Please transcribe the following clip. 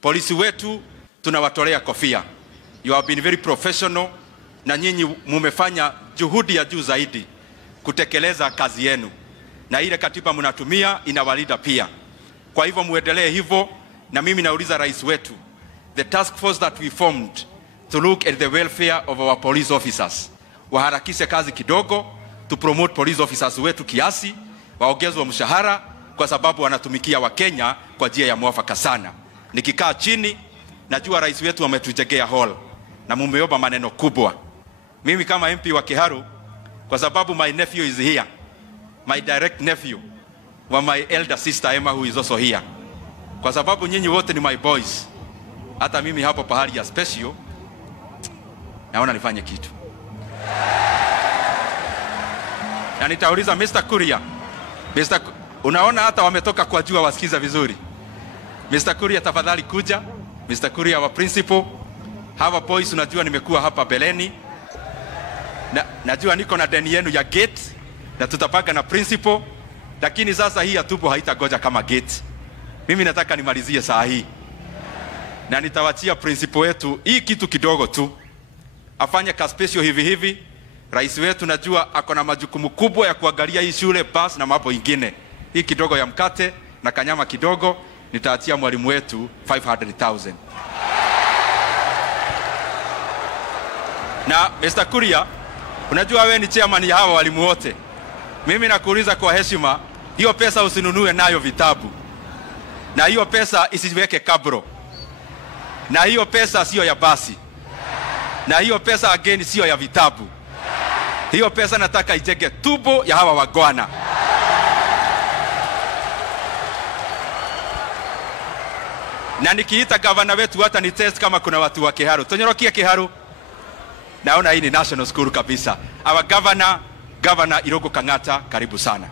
Polisi wetu tunawatolea kofia. You have been very professional na nyinyi mumefanya juhudi ya juu zaidi kutekeleza kazi yenu. Na ile katiba mnatumia inawalinda pia. Kwa hivyo muendelee hivyo, na mimi nauliza rais wetu, the task force that we formed to look at the welfare of our police officers, waharakishe kazi kidogo, to promote police officers wetu kiasi, waongezwe mshahara kwa sababu wanatumikia Wakenya kwa njia ya mwafaka sana. Nikikaa chini, najua rais wetu ametujengea hall na mumeomba maneno kubwa. Mimi kama MP wa Kiharu, kwa sababu my nephew is here, my direct nephew wa my elder sister Emma who is also here, kwa sababu nyinyi wote ni my boys, hata mimi hapo pahali ya special naona nifanye kitu. Na nitauliza Mr. Kuria, unaona hata wametoka kwa jua wasikiza vizuri. Mr. Kuria tafadhali kuja. Mr. Kuria wa principal, hawa boys unajua nimekuwa hapa beleni. Najua niko na deni yenu ya gate na tutapanga na principal, lakini sasa hii atupo haitagoja kama gate. Mimi nataka nimalizie saa hii. Na nitawachia principal wetu hii kitu kidogo tu, afanye ka special hivi. Rais wetu najua ako na majukumu kubwa ya kuangalia hii shule bus na mambo ingine. Hii kidogo ya mkate na kanyama kidogo nitaachia mwalimu wetu 500,000. Na Mr. Kuria, unajua wewe ni chairman ya hawa walimu wote. Mimi nakuuliza kwa heshima, hiyo pesa usinunue nayo vitabu. Na hiyo pesa isiweke kabro. Na hiyo pesa sio ya basi. Na hiyo pesa again sio ya vitabu. Hiyo pesa nataka ijenge tubo ya hawa wagwana. Na nikiita gavana wetu hata ni test kama kuna watu wa Kiharu. Tonyorokia Kiharu. Naona hii ni national school kabisa. Our governor Irogo Kang'ata, karibu sana.